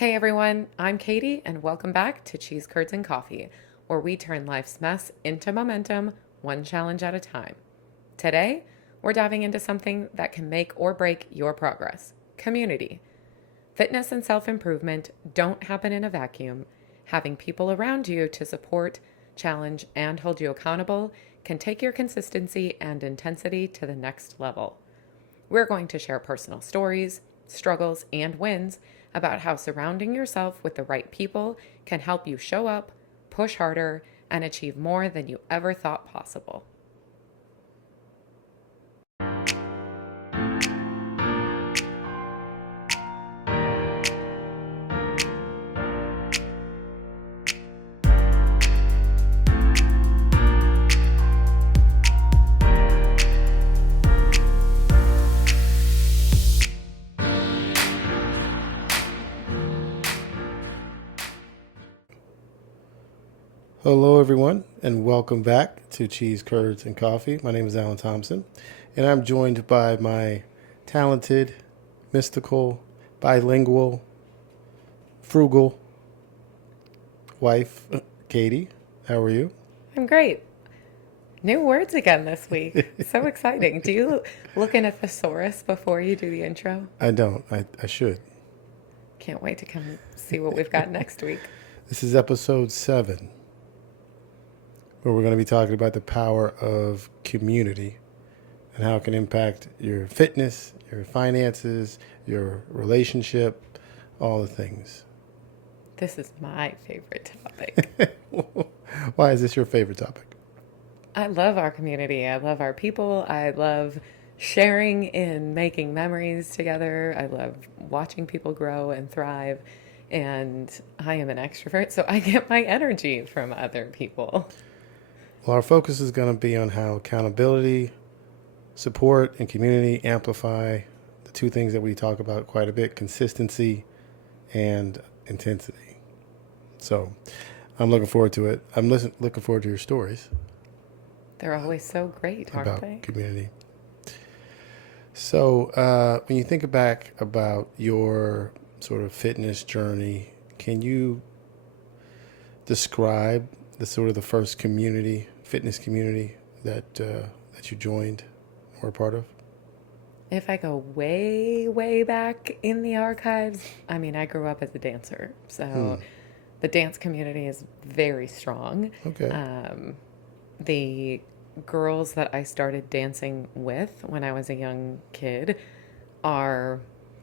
Hey everyone, I'm Katie, and welcome back to Cheese, Curds, and Coffee, where we turn life's mess into momentum, one challenge at a time. Today, we're diving into something that can make or break your progress: community. Fitness and self improvement don't happen in a vacuum. Having people around you to support, challenge, and hold you accountable can take your consistency and intensity to the next level. We're going to share personal stories, struggles, and wins about how surrounding yourself with the right people can help you show up, push harder, and achieve more than you ever thought possible. Hello, everyone, and welcome back to Cheese, Curds, and Coffee. My name is Alan Thompson, and I'm joined by my talented, mystical, bilingual, frugal wife, Katie. How are you? I'm great. New words again this week. So exciting. Do you look in a thesaurus before you do the intro? I don't. I should. Can't wait to come see what we've got next week. This is episode 7, where we're going to be talking about the power of community and how it can impact your fitness, your finances, your relationship, all the things. This is my favorite topic. Why is this your favorite topic? I love our community. I love our people. I love sharing in making memories together. I love watching people grow and thrive. And I am an extrovert, so I get my energy from other people. Well, our focus is going to be on how accountability, support, and community amplify the two things that we talk about quite a bit: consistency and intensity. So I'm looking forward to it. Looking forward to your stories They're always so great, aren't about they? community. So when you think back about your sort of fitness journey, can you describe the sort of the first fitness community that you joined or a part of? If I go way, way back in the archives, I mean, I grew up as a dancer. So Hmm. the dance community is very strong. Okay. Um, the girls that I started dancing with when I was a young kid are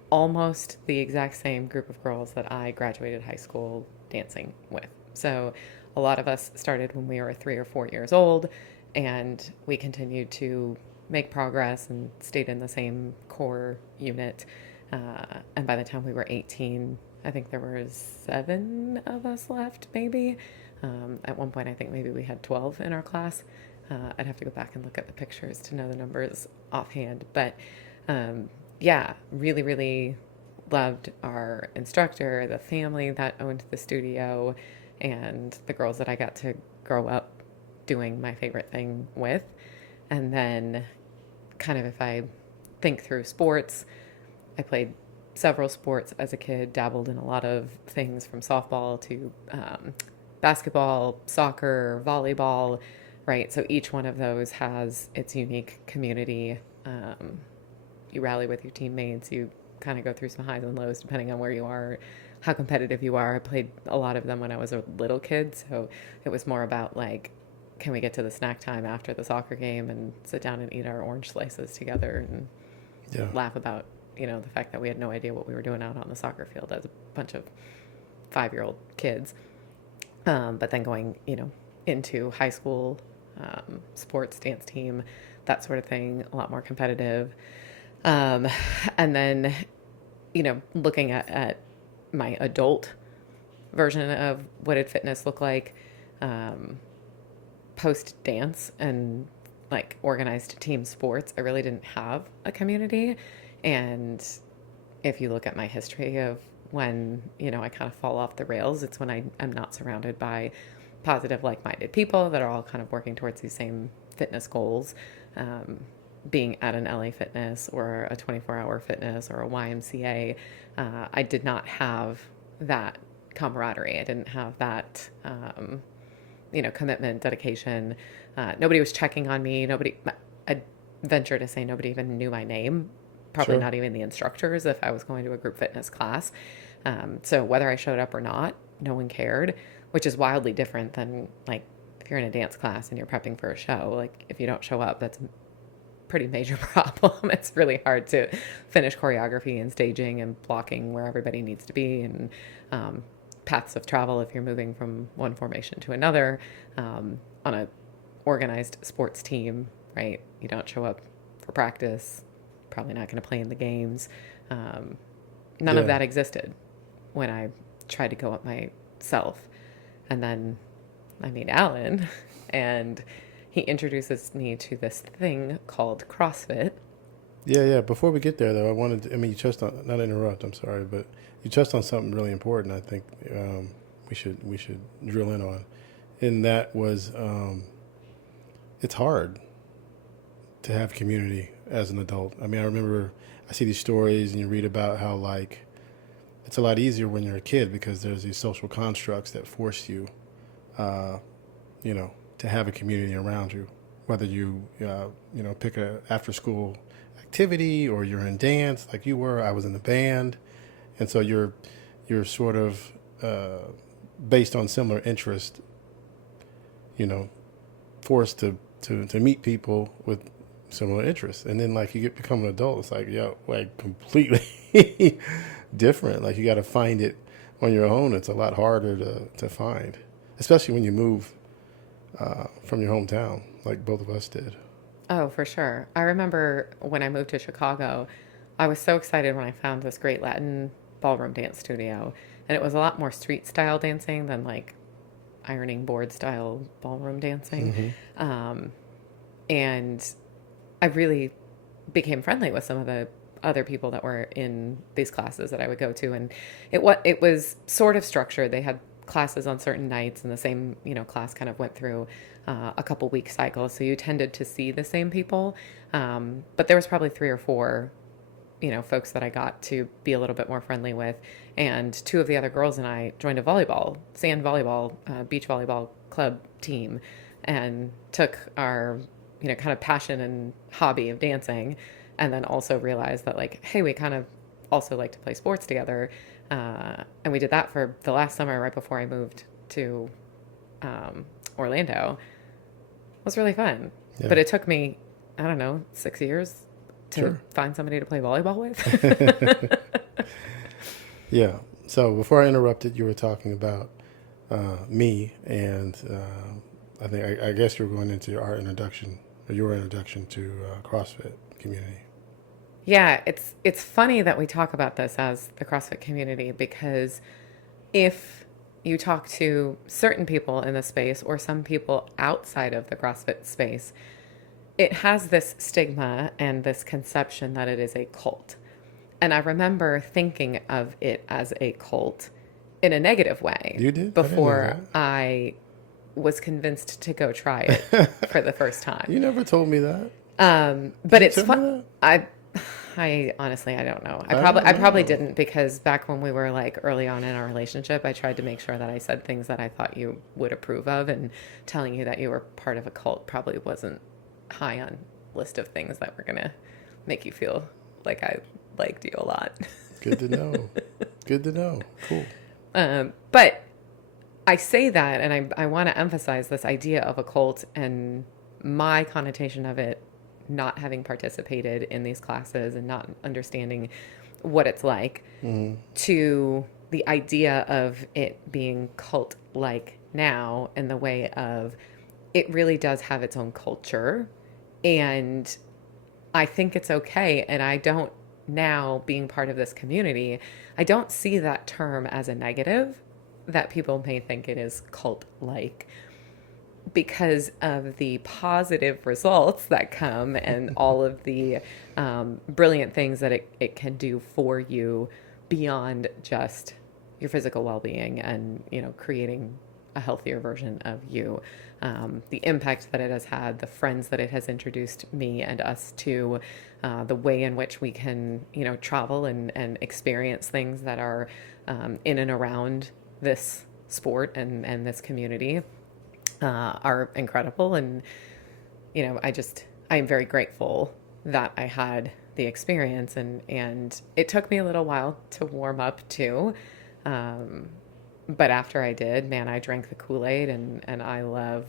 almost the exact same group of girls that I graduated high school dancing with. So a lot of us started when we were 3 or 4 years old, and we continued to make progress and stayed in the same core unit. And by the time we were 18, I think there were 7 of us left, maybe. At one point, I think maybe we had 12 in our class. I'd have to go back and look at the pictures to know the numbers offhand. But yeah, really, really loved our instructor, the family that owned the studio, and the girls that I got to grow up doing my favorite thing with. And then, kind of, if I think through sports, I played several sports as a kid, dabbled in a lot of things from softball to basketball, soccer, volleyball, right? So each one of those has its unique community. You rally with your teammates, you kind of go through some highs and lows depending on where you are, how competitive you are. I played a lot of them when I was a little kid, so it was more about like, can we get to the snack time after the soccer game and sit down and eat our orange slices together and Yeah. laugh about, the fact that we had no idea what we were doing out on the soccer field as a bunch of 5-year-old kids. But then going, into high school, sports, dance team, that sort of thing, a lot more competitive. Um, and then, looking at my adult version of what did fitness look like um, post dance and like organized team sports, I really didn't have a community. And if you look at my history of when, I kind of fall off the rails, it's when I'm not surrounded by positive, like minded people that are all kind of working towards these same fitness goals. Um, Being at an LA Fitness or a 24-hour fitness or a YMCA, I did not have that camaraderie. I didn't have that, commitment, dedication. Nobody was checking on me. I'd venture to say nobody even knew my name. Probably Sure. not even the instructors if I was going to a group fitness class. So whether I showed up or not, no one cared, which is wildly different than like if you're in a dance class and you're prepping for a show. Like if you don't show up, that's a pretty major problem. It's really hard to finish choreography and staging and blocking where everybody needs to be, and um, paths of travel if you're moving from one formation to another on a organized sports team, right? You don't show up for practice, probably not going to play in the games. Um, None of Yeah. that existed when I tried to go up myself. And then I meet Alan, and he introduces me to this thing called CrossFit. Yeah, yeah. Before we get there, though, I mean, you touched on, not to interrupt, I'm sorry, but you touched on something really important. I think we should drill in on, and that was it's hard to have community as an adult. I mean, I remember I see these stories and you read about how like it's a lot easier when you're a kid because there's these social constructs that force you, uh, to have a community around you, whether you pick a after school activity or you're in dance like you were. I was in the band, and so you're sort of based on similar interest, you know, forced to meet people with similar interests. And then like become an adult, it's like, yo, like completely different. Like you got to find it on your own. It's a lot harder to find, especially when you move from your hometown, like both of us did. Oh, for sure. I remember when I moved to Chicago, I was so excited when I found this great Latin ballroom dance studio. And it was a lot more street style dancing than like ironing board style ballroom dancing. Hmm. Um, and I really became friendly with some of the other people that were in these classes that I would go to, and it was sort of structured. They had classes on certain nights, and the same class kind of went through a couple week cycle, so you tended to see the same people. But there was probably three or four folks that I got to be a little bit more friendly with, and two of the other girls and I joined a sand volleyball, beach volleyball club team, and took our kind of passion and hobby of dancing, and then also realized that like, hey, we kind of also like to play sports together, and we did that for the last summer right before I moved to Orlando. It was really fun, Yeah. but it took me, I don't know, 6 years to Sure. find somebody to play volleyball with. Yeah. So before I interrupted, you were talking about me, and I guess you were going into our introduction or your introduction to CrossFit community. Yeah, it's funny that we talk about this as the CrossFit community, because if you talk to certain people in the space or some people outside of the CrossFit space, it has this stigma and this conception that it is a cult. And I remember thinking of it as a cult in a negative way You did? I didn't before know I was convinced to go try it that. for the first time. You never told me that. Did But you it's tell me fun. that? I honestly, I don't know. I don't I probably know. didn't, because back when we were like early on in our relationship, I tried to make sure that I said things that I thought you would approve of, and telling you that you were part of a cult probably wasn't high on list of things that were gonna make you feel like I liked you a lot. Good to know. Good to know. Cool. But I say that, and I want to emphasize this idea of a cult and my connotation of it, not having participated in these classes and not understanding what it's like, Hmm. to the idea of it being cult like now, in the way of it really does have its own culture. And I think it's okay. And I don't, now being part of this community, I don't see that term as a negative that people may think it is cult like, because of the positive results that come and all of the brilliant things that it can do for you beyond just your physical well-being, and creating a healthier version of you. The impact that it has had, the friends that it has introduced me and us to, the way in which we can travel and experience things that are in and around this sport and this community are incredible. And, I am very grateful that I had the experience, and it took me a little while to warm up too. Um, but after I did, man, I drank the Kool-Aid, and I love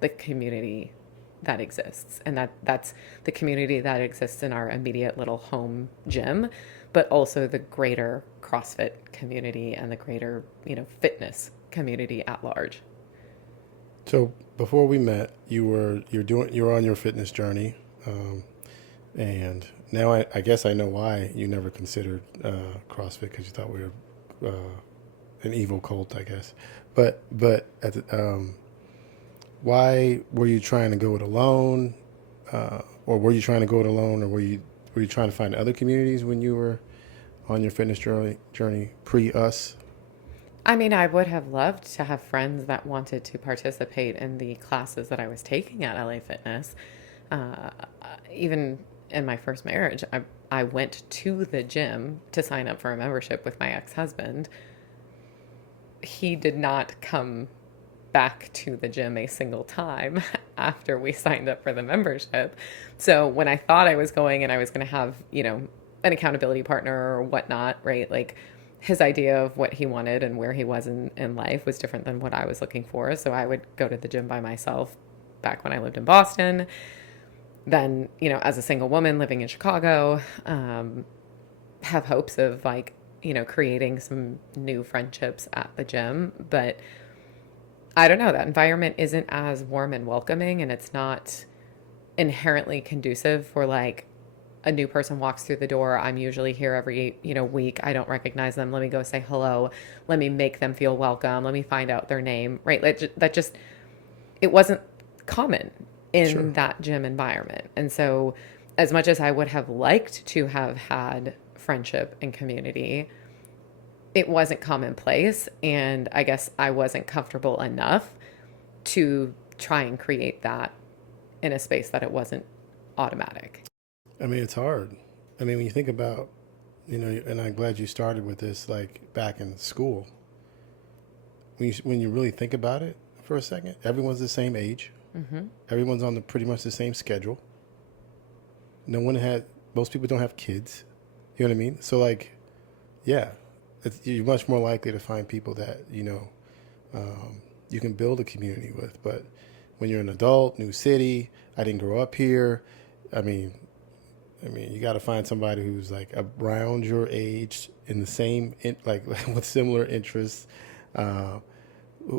the community that exists. And that's the community that exists in our immediate little home gym, but also the greater CrossFit community and the greater, fitness community at large. So before we met, you were on your fitness journey, um, and now I guess I know why you never considered CrossFit, because you thought we were an evil cult, I guess. But why were you trying to go it alone, or were you trying to go it alone, or were you trying to find other communities when you were on your fitness journey pre us? I mean, I would have loved to have friends that wanted to participate in the classes that I was taking at LA Fitness. Uh, Even in my first marriage, I went to the gym to sign up for a membership with my ex husband. He did not come back to the gym a single time after we signed up for the membership. So when I thought I was going and I was going to have, an accountability partner or whatnot, right? Like his idea of what he wanted and where he was in life was different than what I was looking for. So I would go to the gym by myself back when I lived in Boston. Then, as a single woman living in Chicago, have hopes of like, creating some new friendships at the gym. But I don't know, that environment isn't as warm and welcoming, and it's not inherently conducive for like a new person walks through the door. I'm usually here every, week. I don't recognize them. Let me go say hello. Let me make them feel welcome. Let me find out their name, right? That just, it wasn't common in Sure. that gym environment. And so, as much as I would have liked to have had friendship and community, it wasn't commonplace. And I guess I wasn't comfortable enough to try and create that in a space that it wasn't automatic. I mean, it's hard. I mean, when you think about, and I'm glad you started with this, like back in school. When you really think about it for a second, everyone's the same age. Mm-hmm. Everyone's on pretty much the same schedule. No one had. Most people don't have kids. You know what I mean? So like, yeah, you're much more likely to find people that you can build a community with. But when you're an adult, new city, I didn't grow up here. I mean, you got to find somebody who's like around your age in the same, like with similar interests, uh,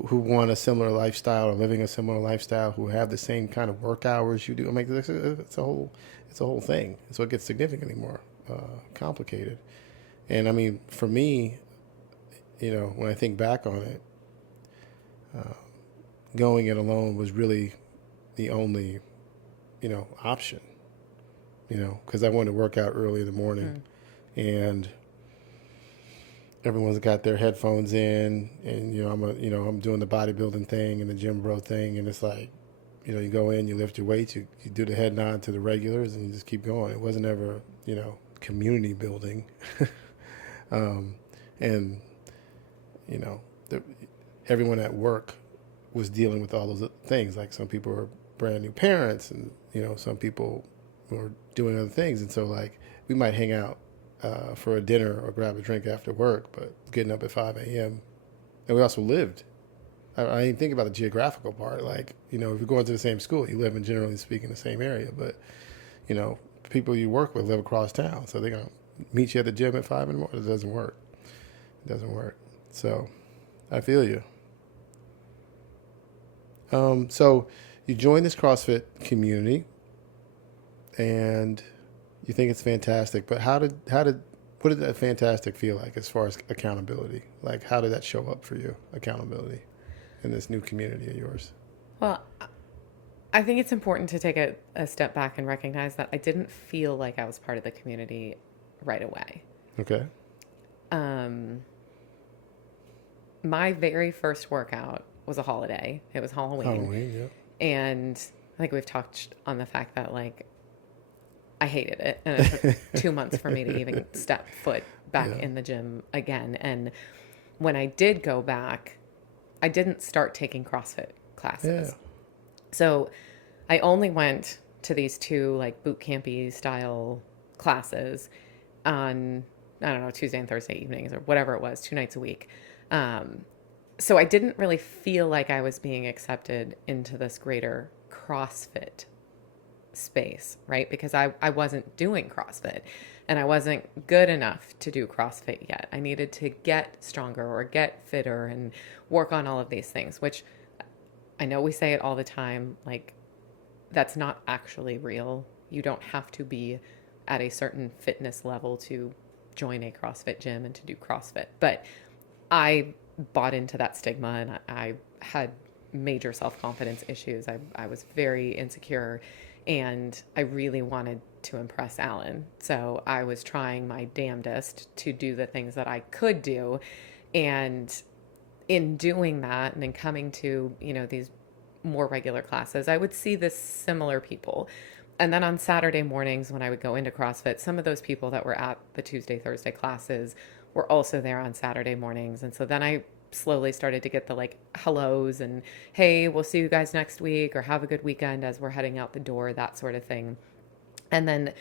who want a similar lifestyle or living a similar lifestyle, who have the same kind of work hours you do. I mean, it's a whole thing. So it gets significantly more complicated. And I mean, for me, when I think back on it, uh, going it alone was really the only, option. Because I wanted to work out early in the morning, and everyone's got their headphones in, and I'm doing the bodybuilding thing and the gym bro thing, and it's like, you go in, you lift your weights, you do the head nod to the regulars, and you just keep going. It wasn't ever community building, and you know the, everyone at work was dealing with all those things. Like some people were brand new parents, and some people were doing other things, and so like we might hang out for a dinner or grab a drink after work, but getting up at 5 a.m. And we also lived. I didn't think about the geographical part. Like, if you're going to the same school, you live in, generally speaking, the same area. But, people you work with live across town. So they're going to meet you at the gym at 5 in the morning. It doesn't work. It doesn't work. So I feel you. So you join this CrossFit community and you think it's fantastic. But what did that fantastic feel like as far as accountability? Like, how did that show up for you, accountability, in this new community of yours? Well, I think it's important to take a step back and recognize that I didn't feel like I was part of the community right away. Okay. My very first workout was a holiday. It was Halloween. Halloween, yeah. And I think we've talked on the fact that, like, I hated it. And it took 2 months for me to even step foot back Yeah. in the gym again. And when I did go back, I didn't start taking CrossFit Yeah. classes. So I only went to these two like boot campy style classes on, I don't know, Tuesday and Thursday evenings or whatever it was, 2 nights a week. Um, so I didn't really feel like I was being accepted into this greater CrossFit space, right? Because I wasn't doing CrossFit and I wasn't good enough to do CrossFit yet. I needed to get stronger or get fitter and work on all of these things, which I know we say it all the time. Like, that's not actually real. You don't have to be at a certain fitness level to join a CrossFit gym and to do CrossFit. But I bought into that stigma and I had major self confidence issues. I was very insecure and I really wanted to impress Alan. So I was trying my damnedest to do the things that I could do. And in doing that and in coming to, these more regular classes, I would see this similar people. And then on Saturday mornings when I would go into CrossFit, some of those people that were at the Tuesday, Thursday classes were also there on Saturday mornings. And so then I slowly started to get the like hellos and, hey, we'll see you guys next week or have a good weekend as we're heading out the door, that sort of thing. And then,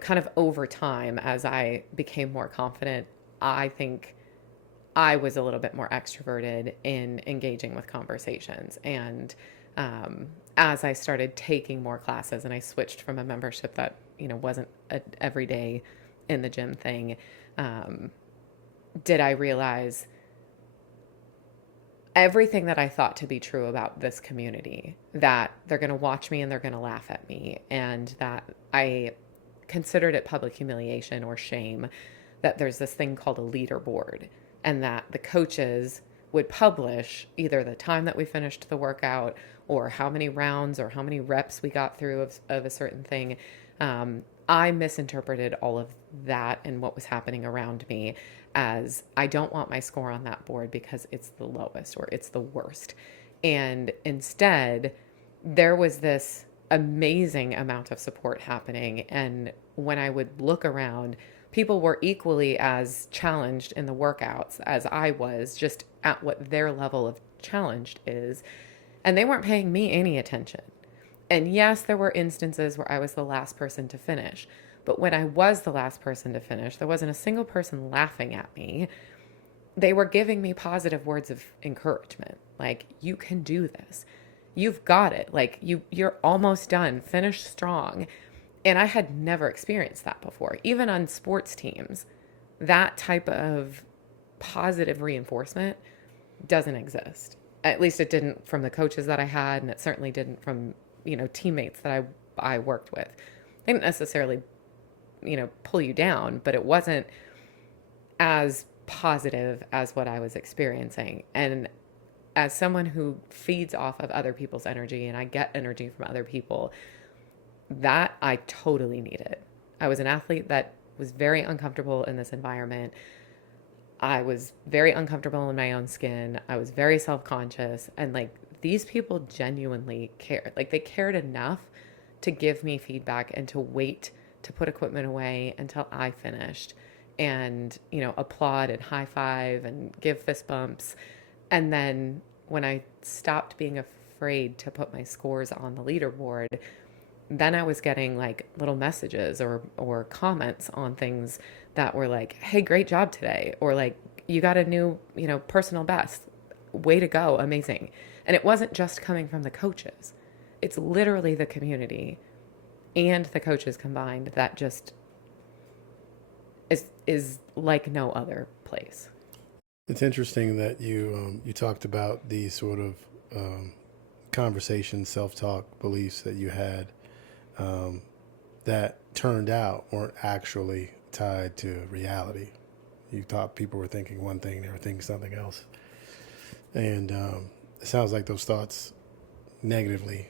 kind of over time, as I became more confident, I think I was a little bit more extroverted in engaging with conversations. And as I started taking more classes and I switched from a membership that, wasn't an everyday in the gym thing, did I realize everything that I thought to be true about this community, that they're going to watch me and they're going to laugh at me, and that I considered it public humiliation or shame, that there's this thing called a leaderboard, and that the coaches would publish either the time that we finished the workout or how many rounds or how many reps we got through of a certain thing. I misinterpreted all of that and what was happening around me as I don't want my score on that board because it's the lowest or it's the worst. And instead, there was this amazing amount of support happening. And when I would look around, people were equally as challenged in the workouts as I was, just at what their level of challenged is. And they weren't paying me any attention. And yes, there were instances where I was the last person to finish. But when I was the last person to finish, there wasn't a single person laughing at me. They were giving me positive words of encouragement. Like, you can do this. You've got it. Like, you're almost done. Finish strong. And I had never experienced that before. Even on sports teams, that type of positive reinforcement doesn't exist. At least it didn't from the coaches that I had, and it certainly didn't from, teammates that I worked with. They didn't necessarily, pull you down, but it wasn't as positive as what I was experiencing. And as someone who feeds off of other people's energy and I get energy from other people, that I totally needed. I was an athlete that was very uncomfortable in this environment. I was very uncomfortable in my own skin. I was very self-conscious. And like, these people genuinely cared. Like, they cared enough to give me feedback and to wait to put equipment away until I finished and, applaud and high five and give fist bumps. And then when I stopped being afraid to put my scores on the leaderboard, then I was getting like little messages or comments on things that were like, hey, great job today. Or like, you got a new, personal best. Way to go. Amazing. And it wasn't just coming from the coaches. It's literally the community and the coaches combined that just is like no other place. It's interesting that you talked about these sort of conversations, self-talk beliefs that you had that turned out weren't actually tied to reality. You thought people were thinking one thing, they were thinking something else. And it sounds like those thoughts negatively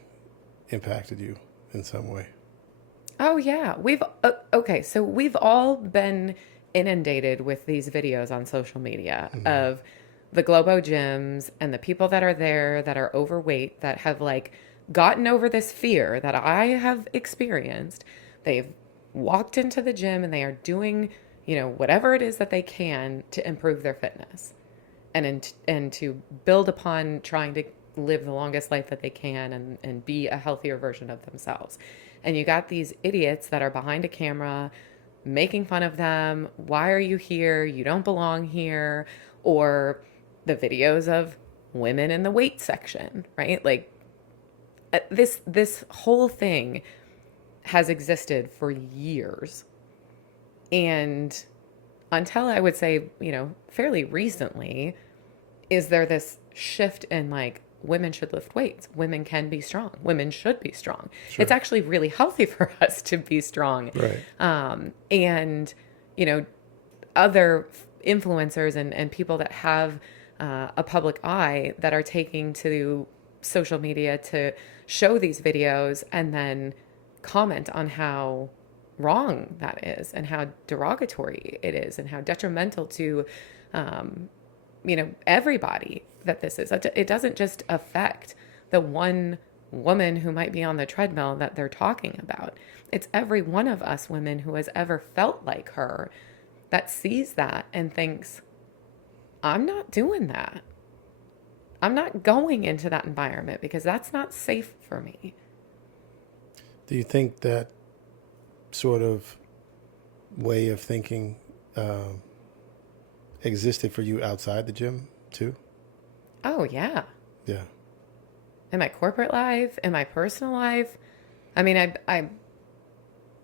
impacted you in some way. Oh yeah, okay, so we've all been inundated with these videos on social media of the Globo gyms and the people that are there that are overweight that have like gotten over this fear that I have experienced. They've walked into the gym and they are doing, whatever it is that they can to improve their fitness and to build upon trying to live the longest life that they can and be a healthier version of themselves. And you got these idiots that are behind a camera making fun of them. Why are you here? You don't belong here. Or the videos of women in the weight section, right? Like this whole thing has existed for years. And until I would say, fairly recently, is there this shift in like women should lift weights, women can be strong, women should be strong. Sure. It's actually really healthy for us to be strong. Right. And other influencers and people that have a public eye that are taking to social media to show these videos and then comment on how wrong that is and how derogatory it is and how detrimental to everybody that this is. It doesn't just affect the one woman who might be on the treadmill that they're talking about. It's every one of us women who has ever felt like her that sees that and thinks, I'm not doing that. I'm not going into that environment because that's not safe for me. Do you think that sort of way of thinking existed for you outside the gym too? Oh, yeah. Yeah. In my corporate life, in my personal life. I mean, I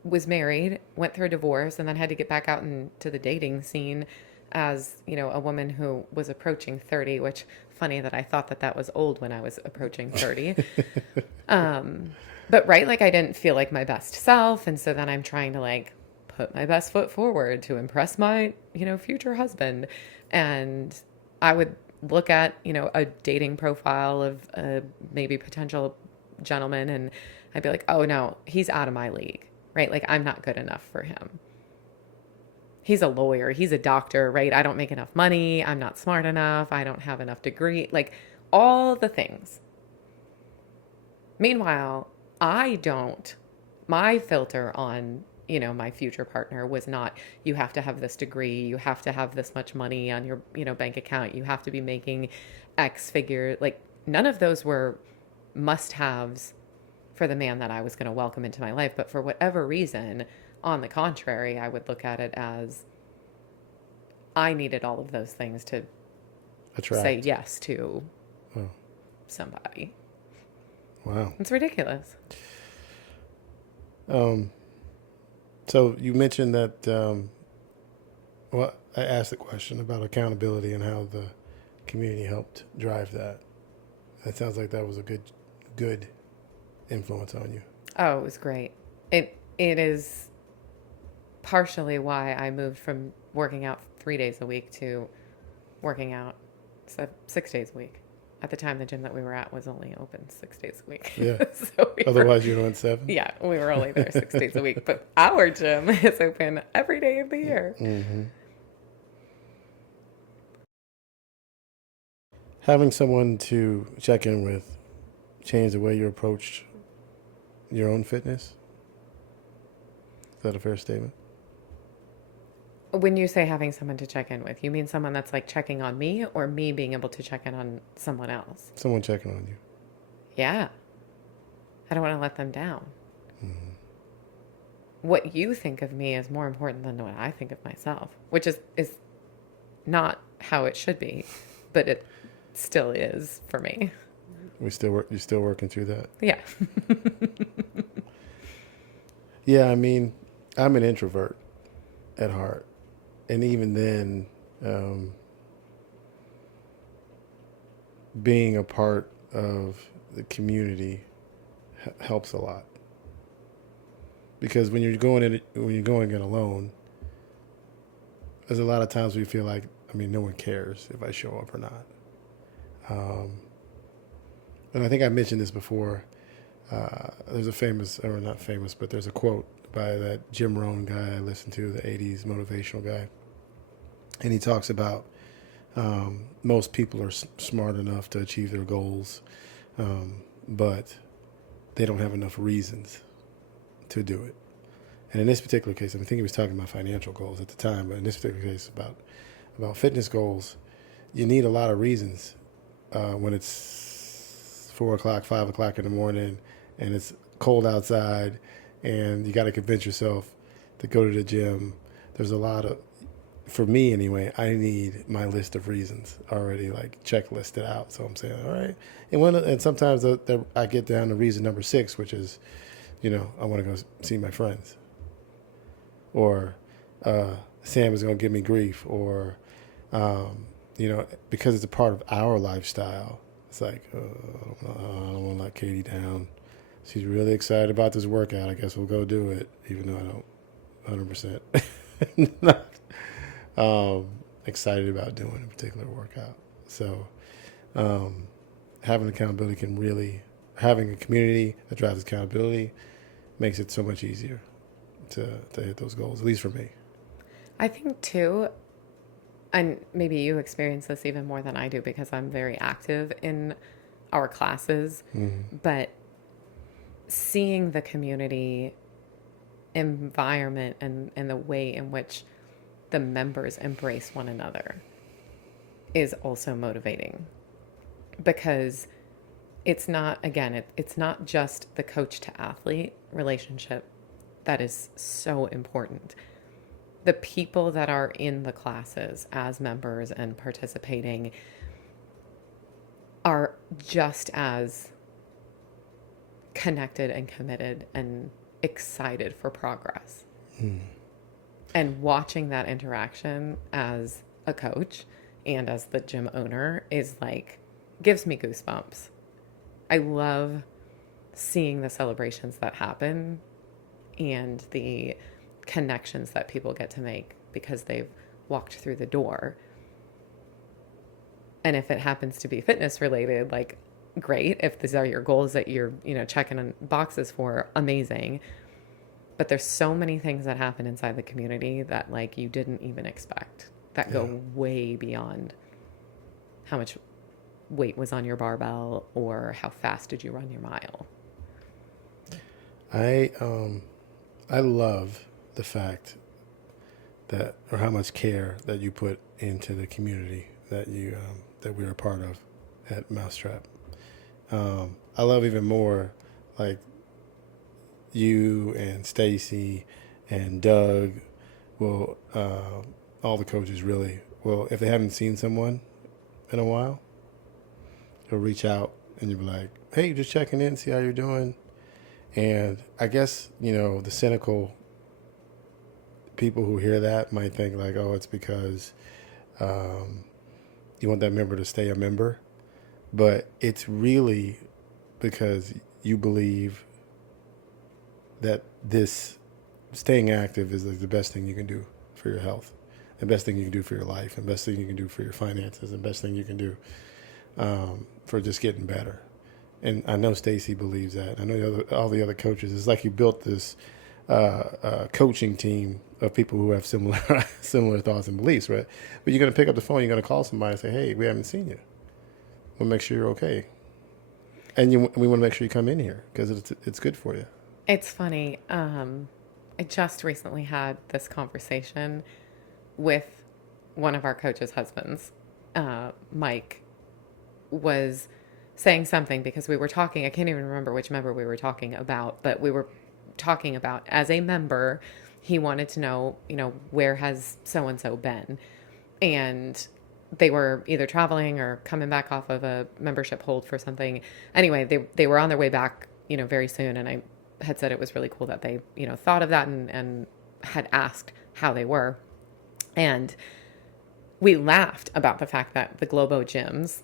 was married, went through a divorce, and then had to get back out into the dating scene as, a woman who was approaching 30, which funny that I thought that was old when I was approaching 30. But right, like I didn't feel like my best self. And so then I'm trying to like put my best foot forward to impress my, future husband. And I would look at, a dating profile of a maybe potential gentleman. And I'd be like, oh no, he's out of my league, right? Like I'm not good enough for him. He's a lawyer. He's a doctor, right? I don't make enough money. I'm not smart enough. I don't have enough degree, like all the things. Meanwhile, my filter on, my future partner was not, you have to have this degree, you have to have this much money on your, bank account, you have to be making X figure. Like none of those were must-haves for the man that I was going to welcome into my life. But for whatever reason, on the contrary, I would look at it as I needed all of those things to say yes to somebody. Wow. It's ridiculous. So you mentioned that, I asked the question about accountability and how the community helped drive that. That sounds like that was a good influence on you. Oh, it was great. It is partially why I moved from working out 3 days a week to working out 6 days a week. At the time, the gym that we were at was only open 6 days a week. Yeah. Otherwise, you're doing 7? Yeah, we were only there 6 days a week. But our gym is open every day of the year. Mm-hmm. Having someone to check in with change the way you approach your own fitness? Is that a fair statement? When you say having someone to check in with, you mean someone that's like checking on me or me being able to check in on someone else? Someone checking on you. Yeah. I don't want to let them down. Mm-hmm. What you think of me is more important than what I think of myself, which is not how it should be, but it still is for me. You're still working through that? Yeah. Yeah, I mean, I'm an introvert at heart. And even then, being a part of the community helps a lot. Because when you're going in alone, there's a lot of times we feel like, no one cares if I show up or not. And I think I mentioned this before. There's a famous, or not famous, but there's a quote by that Jim Rohn guy I listened to, the 80s motivational guy. And he talks about most people are smart enough to achieve their goals, but they don't have enough reasons to do it. And in this particular case, I think he was talking about financial goals at the time, but in this particular case, about fitness goals, you need a lot of reasons when it's 4 o'clock, 5 o'clock in the morning, and it's cold outside, and you got to convince yourself to go to the gym. There's a lot of, for me anyway, I need my list of reasons already like checklisted out. So I'm saying, all right, and sometimes I get down to reason number 6, which is, I want to go see my friends, or Sam is going to give me grief, or because it's a part of our lifestyle. It's like, I don't want to let Katie down. She's really excited about this workout. I guess we'll go do it, even though I don't 100% not excited about doing a particular workout. So having accountability having a community that drives accountability makes it so much easier to hit those goals, at least for me. I think too, and maybe you experience this even more than I do because I'm very active in our classes, but seeing the community environment and the way in which the members embrace one another is also motivating, because it's not, again, it's not just the coach to athlete relationship that is so important. The people that are in the classes as members and participating are just as connected and committed and excited for progress. And watching that interaction as a coach and as the gym owner is like, gives me goosebumps. I love seeing the celebrations that happen and the connections that people get to make because they've walked through the door. And if it happens to be fitness related, like, great. If these are your goals that you're, checking on boxes for, amazing. But there's so many things that happen inside the community that, like, you didn't even expect, that go way beyond how much weight was on your barbell or how fast did you run your mile. I love the fact that, or how much care that you put into the community that that we're a part of at Mousetrap. I love even more, like, you and Stacy and Doug will, all the coaches really will, if they haven't seen someone in a while, they'll reach out and you'll be like, hey, just checking in, see how you're doing. And I guess, the cynical people who hear that might think like, oh, it's because you want that member to stay a member. But it's really because you believe that this staying active is like the best thing you can do for your health, the best thing you can do for your life, and best thing you can do for your finances, and best thing you can do for just getting better. And I know Stacy believes that. I know all the other coaches. It's like you built this coaching team of people who have similar thoughts and beliefs, right? But you're going to pick up the phone, you're going to call somebody and say, hey, we haven't seen you. We'll make sure you're okay. And we want to make sure you come in here because it's good for you. It's funny. I just recently had this conversation with one of our coaches' husbands. Mike was saying something because we were talking. I can't even remember which member we were talking about, but we were talking about, as a member, he wanted to know, where has so-and-so been? And they were either traveling or coming back off of a membership hold for something. Anyway, they were on their way back, very soon. And I had said it was really cool that they, thought of that and had asked how they were. And we laughed about the fact that the Globo gyms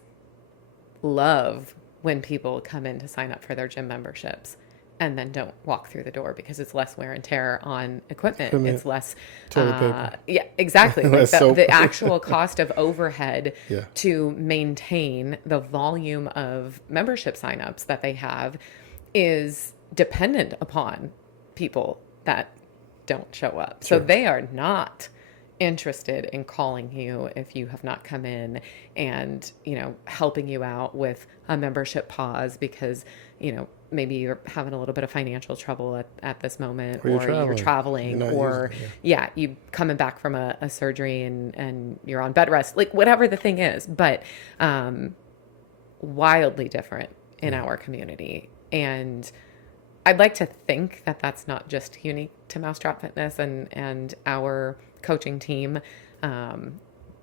love when people come in to sign up for their gym memberships and then don't walk through the door because it's less wear and tear on equipment. It's less toilet paper. Yeah, exactly. Like the actual cost of overhead Yeah. to maintain the volume of membership signups that they have is dependent upon people that don't show up. Sure. So they are not interested in calling you if you have not come in and, helping you out with a membership pause because, maybe you're having a little bit of financial trouble at this moment, Or you're or you're traveling. You're traveling, not using or it. Yeah. yeah, you coming back from a surgery and you're on bed rest, like whatever the thing is, but wildly different in Yeah. our community. And I'd like to think that that's not just unique to Mousetrap Fitness and our coaching team.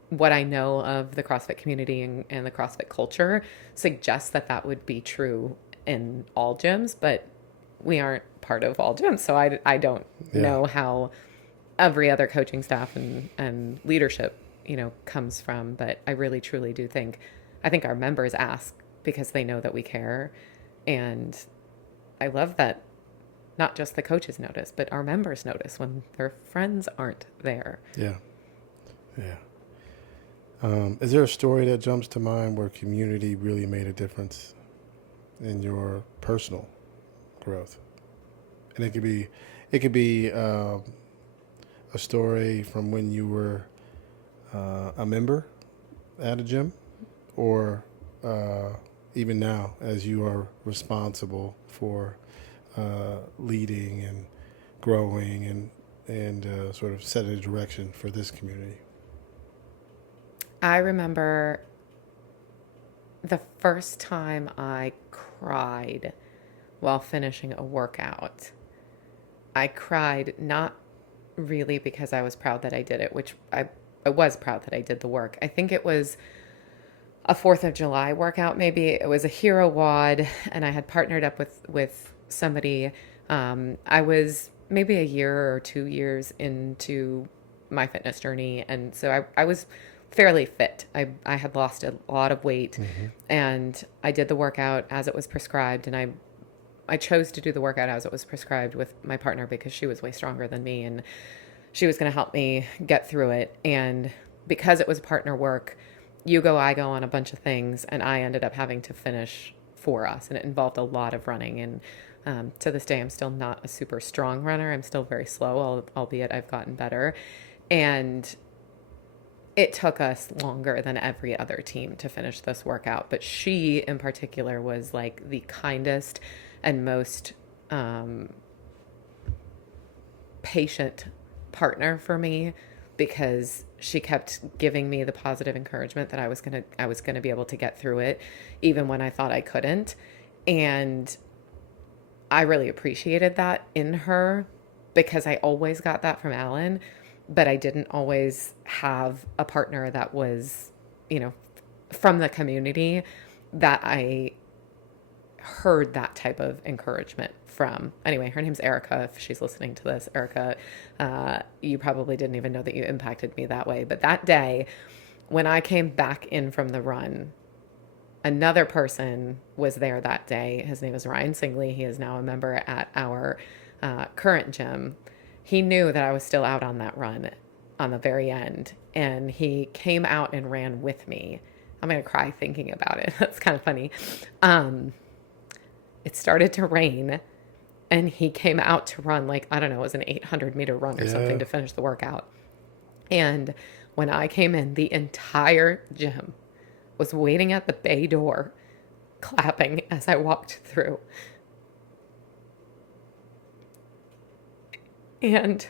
What I know of the CrossFit community and the CrossFit culture suggests that that would be true in all gyms, but we aren't part of all gyms. So I don't Yeah. know how every other coaching staff and leadership, comes from. But I really, truly do think, I think our members ask because they know that we care. And I love that not just the coaches notice, but our members notice when their friends aren't there. Yeah. Yeah. Is there a story that jumps to mind where community really made a difference in your personal growth? And it could be a story from when you were a member at a gym, or even now as you are responsible for leading and growing and sort of setting a direction for this community. I remember the first time I cried while finishing a workout. I cried not really because I was proud that I did it, which I was proud that I did the work. I think it was a 4th of July workout, maybe. It was a hero WOD, and I had partnered up with somebody. I was maybe a year or 2 years into my fitness journey, and so I was fairly fit. I had lost a lot of weight, Mm-hmm. and I did the workout as it was prescribed, and I chose to do the workout as it was prescribed with my partner because she was way stronger than me, and she was going to help me get through it. And because it was partner work, you go, I go on a bunch of things, and I ended up having to finish for us, and it involved a lot of running. And to this day, I'm still not a super strong runner. I'm still very slow, albeit I've gotten better. And it took us longer than every other team to finish this workout. But she, in particular, was like the kindest and most patient partner for me, because she kept giving me the positive encouragement that I was gonna be able to get through it, even when I thought I couldn't. And I really appreciated that in her, because I always got that from Alan, but I didn't always have a partner that was, you know, from the community that I heard that type of encouragement from. Anyway, her name's Erica. If she's listening to this, Erica, you probably didn't even know that you impacted me that way. But that day, when I came back in from the run, another person was there that day. His name is Ryan Singley. He is now a member at our current gym. He knew that I was still out on that run on the very end, and he came out and ran with me. I'm going to cry thinking about it. That's kind of funny. It started to rain, and he came out to run, like, I don't know, it was an 800-meter run or something Yeah. to finish the workout. And when I came in, the entire gym was waiting at the bay door, clapping as I walked through. And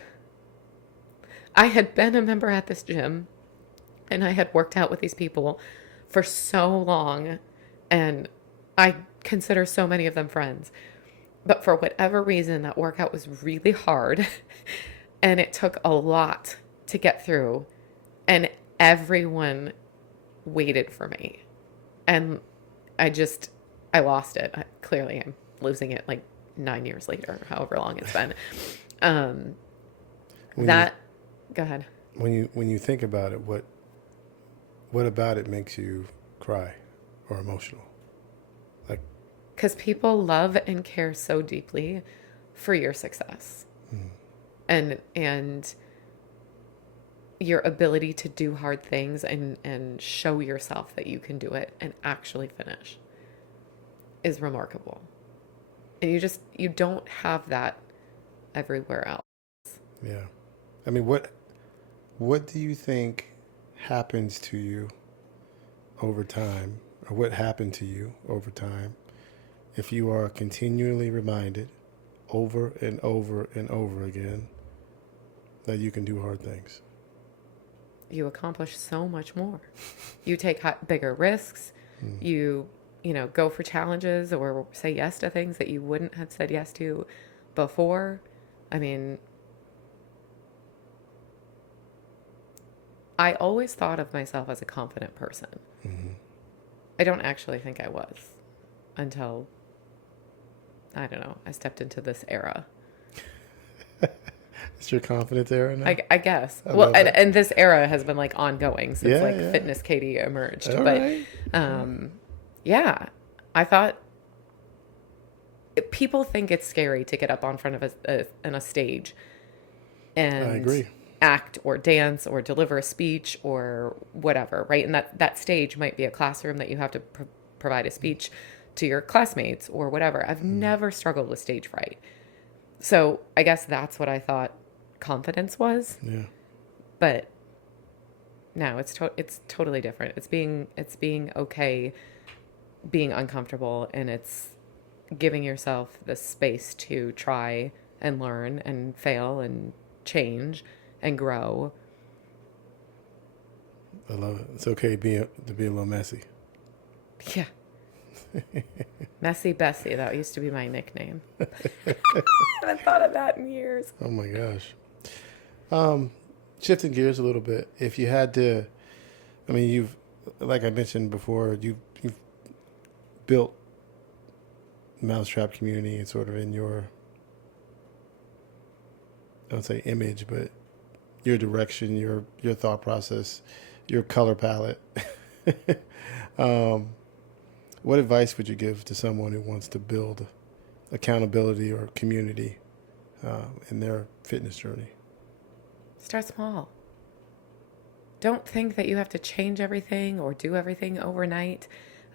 I had been a member at this gym, and I had worked out with these people for so long, and I consider so many of them friends. But for whatever reason, that workout was really hard, and it took a lot to get through, and everyone waited for me. And I lost it. Clearly, I'm losing it like 9 years later, however long it's been. When you That, go ahead. when you think about it, what about it makes you cry or emotional? Like, Because people love and care so deeply for your success, and your ability to do hard things and show yourself that you can do it and actually finish is remarkable. And you don't have that everywhere else. yeah. I mean, what do you think happens to you over time, or what happened to you over time if you are continually reminded over and over and over again that you can do hard things. You accomplish so much more. You take bigger risks. Mm. You know, go for challenges or say yes to things that you wouldn't have said yes to before. I mean, I always thought of myself as a confident person. Mm-hmm. I don't actually think I was until, I don't know, I stepped into this era. It's your confidence era now? I guess. I Well, love and, that. and this era has been like ongoing since Yeah, like yeah. Fitness Katie emerged. All But right. yeah, I thought people think it's scary to get up on front of a stage I and agree. act or dance or deliver a speech or whatever, right? And that stage might be a classroom that you have to provide a speech to your classmates or whatever. I've never struggled with stage fright. So I guess that's what I thought confidence was. Yeah. But no, it's totally different. It's being okay, being uncomfortable, and it's giving yourself the space to try and learn and fail and change and grow. I love it. It's okay to be a little messy. Yeah. Messy Bessie, that used to be my nickname. I haven't thought of that in years. Oh my gosh. Shifting gears a little bit, if you had to, I mean, like I mentioned before, you've built Mousetrap community and sort of in your, I don't say image, but your direction, your thought process, your color palette. What advice would you give to someone who wants to build accountability or community in their fitness journey? Start small. Don't think that you have to change everything or do everything overnight.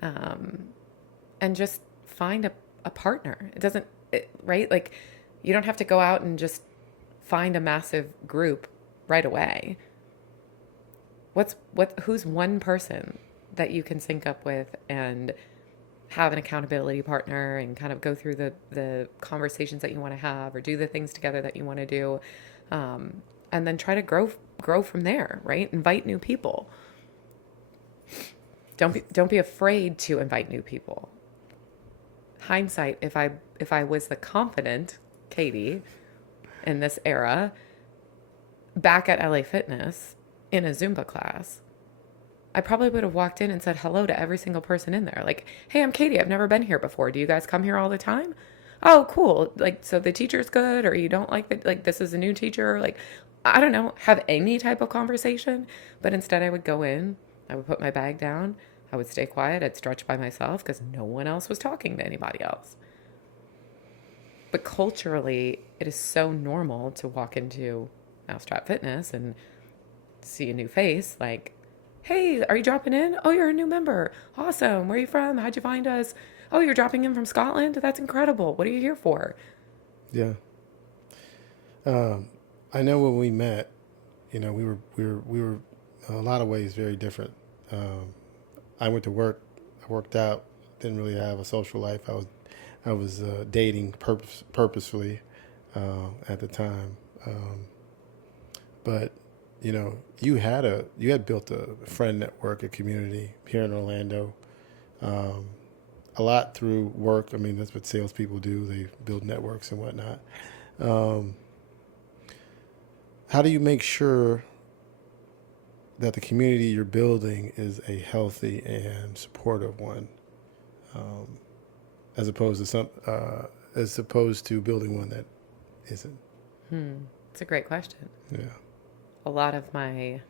And just find a partner. It doesn't, right? Like, you don't have to go out and just find a massive group right away. Who's one person that you can sync up with and have an accountability partner and kind of go through the conversations that you want to have or do the things together that you want to do. And then try to grow from there, right? Invite new people. Don't be afraid to invite new people. Hindsight, if I was the confident Katie in this era back at LA Fitness in a Zumba class, I probably would have walked in and said hello to every single person in there. Like, hey, I'm Katie. I've never been here before. Do you guys come here all the time? Oh, cool. Like, so the teacher's good, or you don't like the, like, this is a new teacher. Like, I don't know, have any type of conversation. But instead I would go in, I would put my bag down, I would stay quiet, I'd stretch by myself because no one else was talking to anybody else. But culturally, it is so normal to walk into Mousetrap Fitness and see a new face, like, hey, are you dropping in? Oh, you're a new member. Awesome. Where are you from? How'd you find us? Oh, you're dropping in from Scotland? That's incredible. What are you here for? Yeah. I know when we met, we were in a lot of ways very different. I went to work, I worked out, didn't really have a social life. I was dating purposefully at the time, but you had built a friend network, a community here in Orlando. A lot through work. I mean, that's what salespeople do. They build networks and whatnot. How do you make sure that the community you're building is a healthy and supportive one, as opposed to building one that isn't? It's a great question. Yeah. A lot of my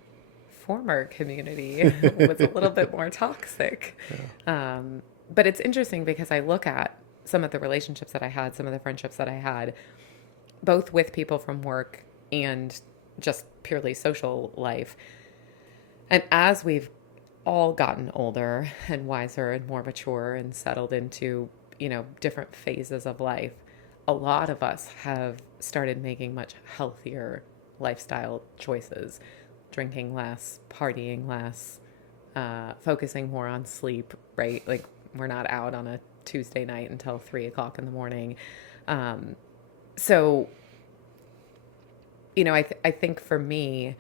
former community was a little bit more toxic. Yeah. But it's interesting because I look at some of the relationships that I had, some of the friendships that I had, both with people from work and just purely social life. And as we've all gotten older and wiser and more mature and settled into, different phases of life, a lot of us have started making much healthier lifestyle choices, drinking less, partying less, focusing more on sleep, right? Like, we're not out on a Tuesday night until 3 o'clock in the morning. So, I think for me,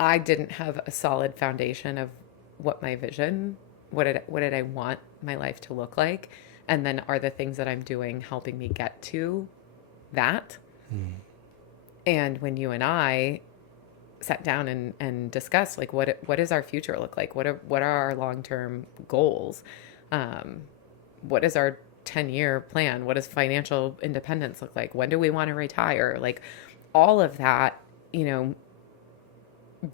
I didn't have a solid foundation of what my vision, what did I want my life to look like, and then are the things that I'm doing helping me get to that? Mm. And when you and I sat down and discussed like what does our future look like? What are our long-term goals? Um, what is our 10-year plan? What does financial independence look like? When do we want to retire? Like all of that, you know,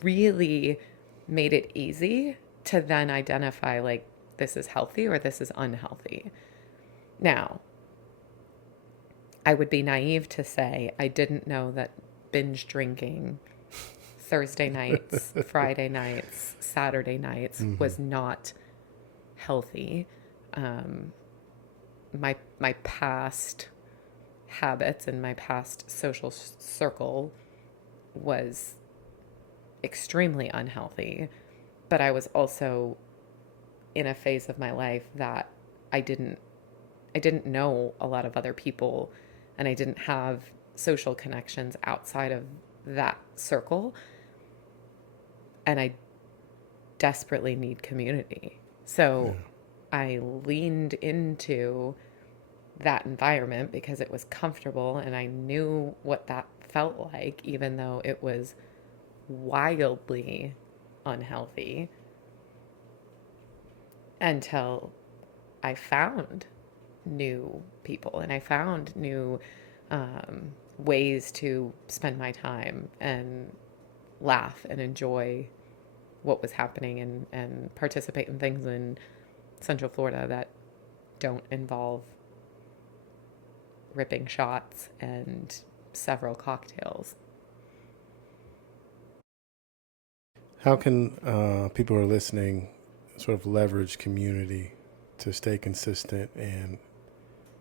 really made it easy to then identify like this is healthy or this is unhealthy. Now, I would be naive to say I didn't know that binge drinking Thursday nights, Friday nights, Saturday nights Mm-hmm. was not healthy. Um, my past habits and my past social circle was extremely unhealthy, but I was also in a phase of my life that I didn't I didn't know a lot of other people, and I didn't have social connections outside of that circle, and I desperately need community. Yeah. So I leaned into that environment because it was comfortable and I knew what that felt like, even though it was wildly unhealthy until I found new people and I found new ways to spend my time and laugh and enjoy what was happening and participate in things in Central Florida that don't involve ripping shots and several cocktails. How can people who are listening sort of leverage community to stay consistent and,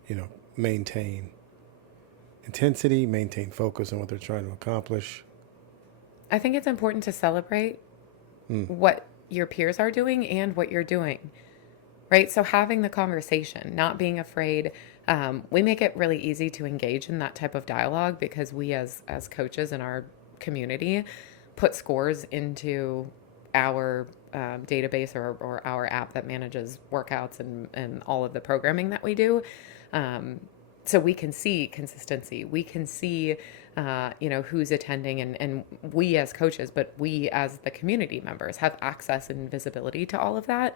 you know, maintain intensity, maintain focus on what they're trying to accomplish? I think it's important to celebrate Mm. what your peers are doing and what you're doing, right? So having the conversation, not being afraid. We make it really easy to engage in that type of dialogue because we as coaches in our community put scores into our database or our app that manages workouts and all of the programming that we do. Um, so we can see consistency. We can see, who's attending, and we as coaches, but we as the community members have access and visibility to all of that.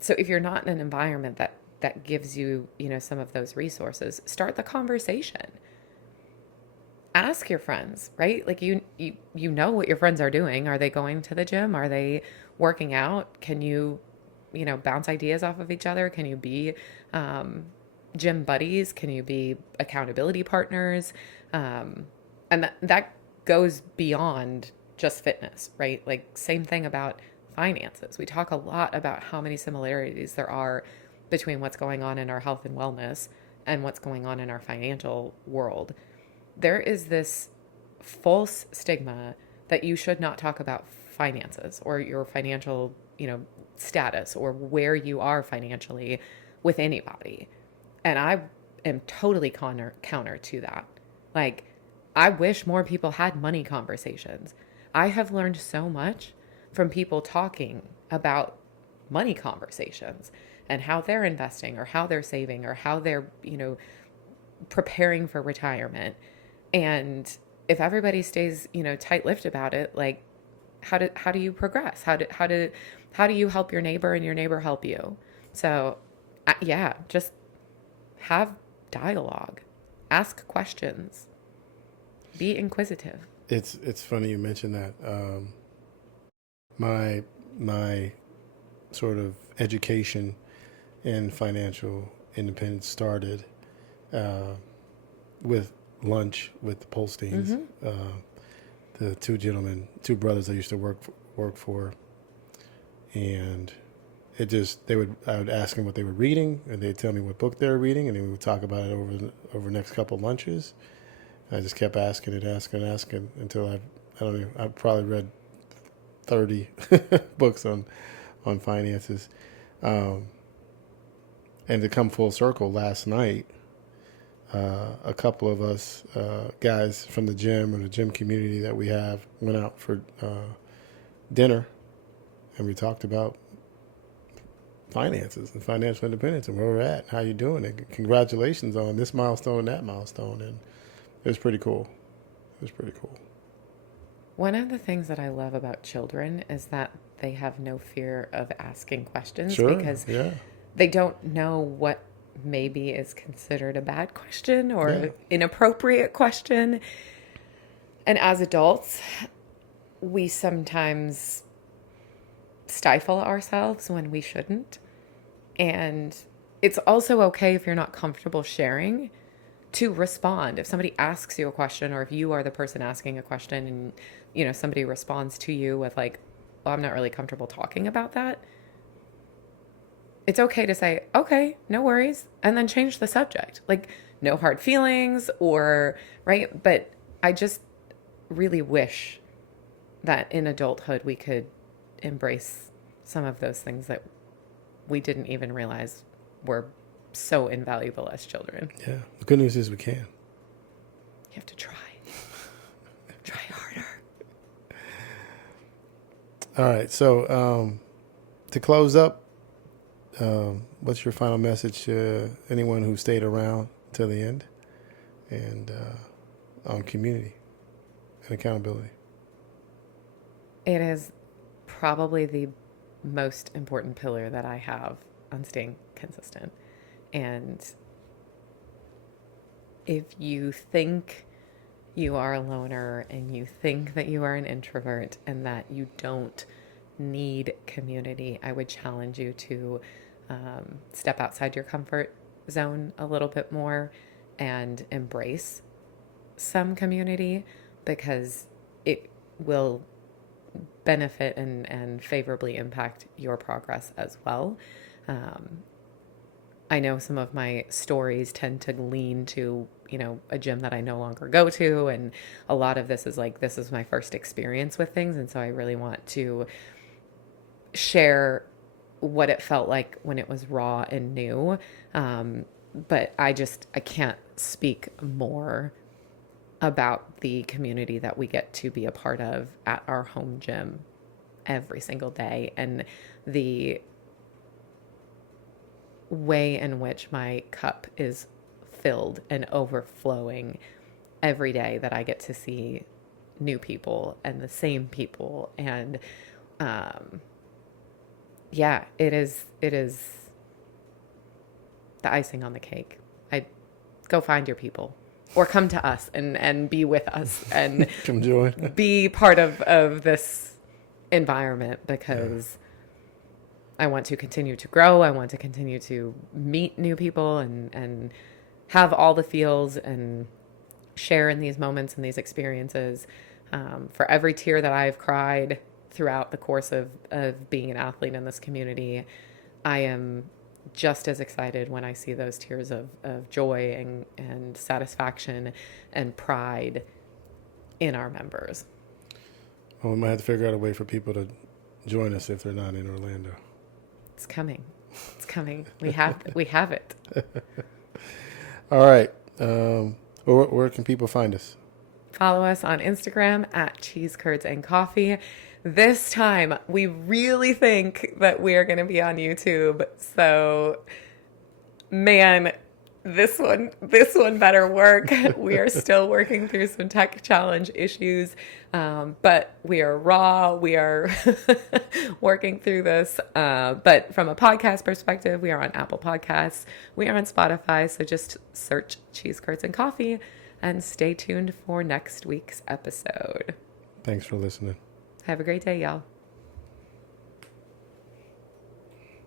So if you're not in an environment that gives you, some of those resources, start the conversation. Ask your friends, right? Like you know what your friends are doing. Are they going to the gym? Are they working out? Can you, bounce ideas off of each other? Can you be um, gym buddies? Can you be accountability partners? Um, and that goes beyond just fitness, right? Like same thing about finances. We talk a lot about how many similarities there are between what's going on in our health and wellness and what's going on in our financial world. There is this false stigma that you should not talk about finances or your financial, status or where you are financially with anybody. And I am totally counter to that. Like, I wish more people had money conversations. I have learned so much from people talking about money conversations and how they're investing or how they're saving or how they're, preparing for retirement. And if everybody stays, tight-lipped about it, like how do you progress? How do you help your neighbor and your neighbor help you? So, yeah, just have dialogue, ask questions, be inquisitive. It's funny you mentioned that. My my sort of education in financial independence started uh, with lunch with the Polsteins, Mm-hmm. the two brothers I used to work for, and I would ask them what they were reading, and they'd tell me what book they were reading, and then we would talk about it over the next couple of lunches. I just kept asking and asking and asking until I don't know, I've probably read 30 books on finances. Um, And to come full circle, last night, a couple of us guys from the gym or the gym community that we have went out for dinner, and we talked about finances and financial independence and where we're at and how you're doing it. Congratulations on this milestone and that milestone. And it was pretty cool. It was pretty cool. One of the things that I love about children is that they have no fear of asking questions Sure. because Yeah. they don't know what maybe is considered a bad question or Yeah. inappropriate question. And as adults, we sometimes stifle ourselves when we shouldn't. And it's also okay if you're not comfortable sharing to respond. If somebody asks you a question, or if you are the person asking a question and, you know, somebody responds to you with like, well, I'm not really comfortable talking about that. It's okay to say, okay, no worries, and then change the subject. Like, no hard feelings or, right? But I just really wish that in adulthood we could embrace some of those things that we didn't even realize were so invaluable as children. Yeah. The good news is we can. You have to try. Try harder. All right. So to close up, what's your final message to anyone who stayed around till the end and on community and accountability? It is probably the most important pillar that I have on staying consistent. And if you think you are a loner and you think that you are an introvert and that you don't need community, I would challenge you to step outside your comfort zone a little bit more and embrace some community, because it will benefit and favorably impact your progress as well. I know some of my stories tend to lean to, you know, a gym that I no longer go to. And a lot of this is like, this is my first experience with things. And so I really want to share what it felt like when it was raw and new. But I can't speak more about the community that we get to be a part of at our home gym every single day, and the way in which my cup is filled and overflowing every day that I get to see new people and the same people. And yeah, it is the icing on the cake. I go find your people, or come to us and be with us and Come join. be part of this environment, because I want to continue to grow. I want to continue to meet new people and have all the feels and share in these moments and these experiences. For every tear that I've cried throughout the course of being an athlete in this community, I am just as excited when I see those tears of joy and satisfaction and pride in our members. Well, we might have to figure out a way for people to join us if they're not in Orlando. It's coming. It's coming. We have it. All right. Where can people find us? Follow us on Instagram at Cheese, Curds, and Coffee. This time, we really think that we are going to be on YouTube. So, man, this one better work. We are still working through some tech challenge issues, but we are raw. We are working through this. But from a podcast perspective, we are on Apple Podcasts. We are on Spotify. So just search Cheese, Curds, and Coffee and stay tuned for next week's episode. Thanks for listening. Have a great day, y'all.